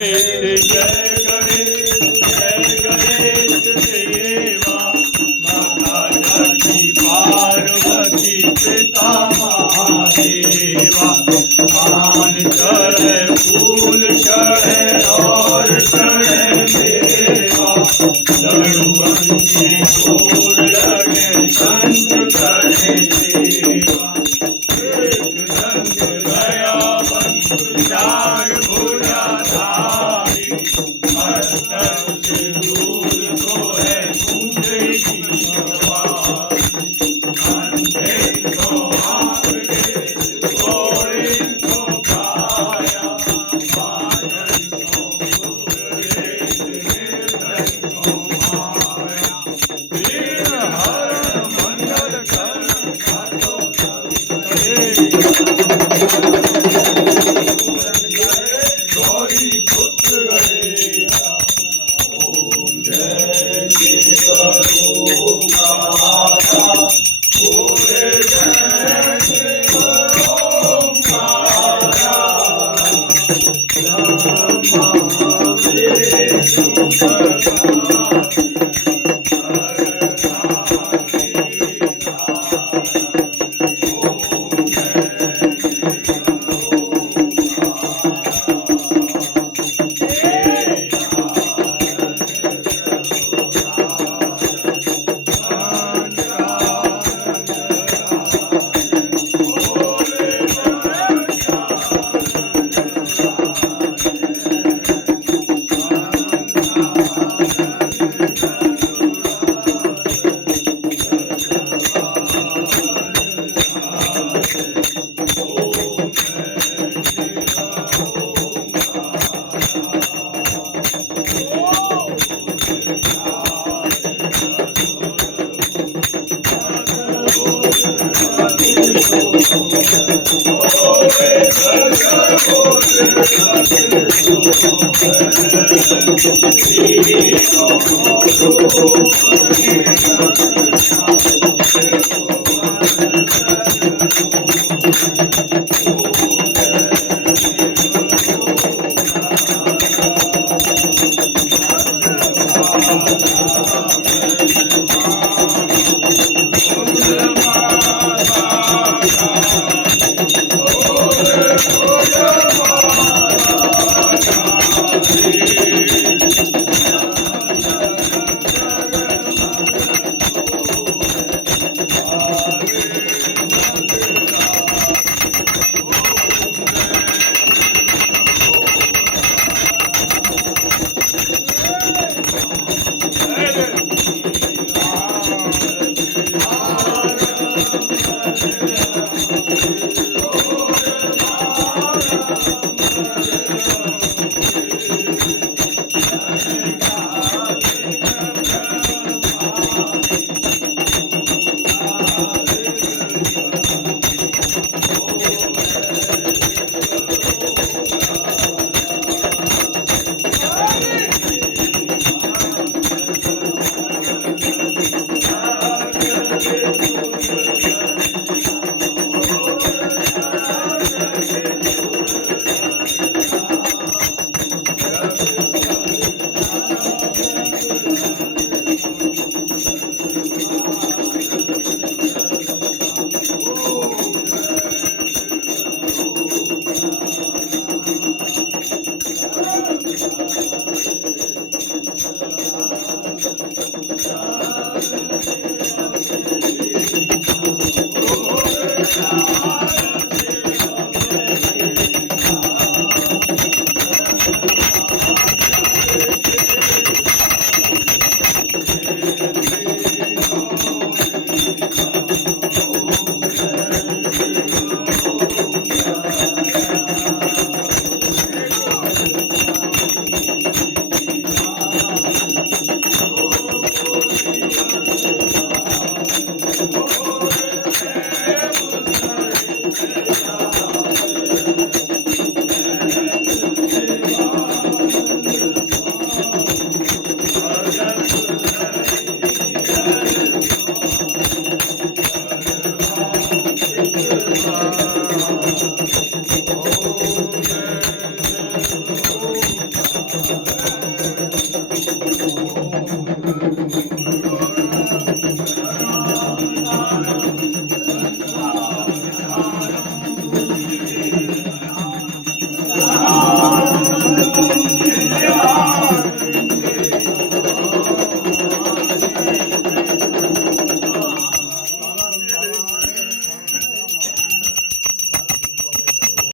जय गणेश देवा माता जगती पार्वती पिता महादेवा आन चढ़े फूल चढ़े और चढ़े मेवा लड़ुअन की गोर लगे संत करे सेवा एक दंड दया बंधु चार भुजा धारी हर तन सिंदूर सोहे मुझे की सवारी अंधे को आँख दे घोड़े को काया बादल को पुर दे निर्धन को माया वीर हर मंगल कर खातो सब गौरी पुत्र गणेशा ओम जय शिव ओम माता भोले जय शिव ओम माता ब्रह्मा विष्णु प्रकाश राम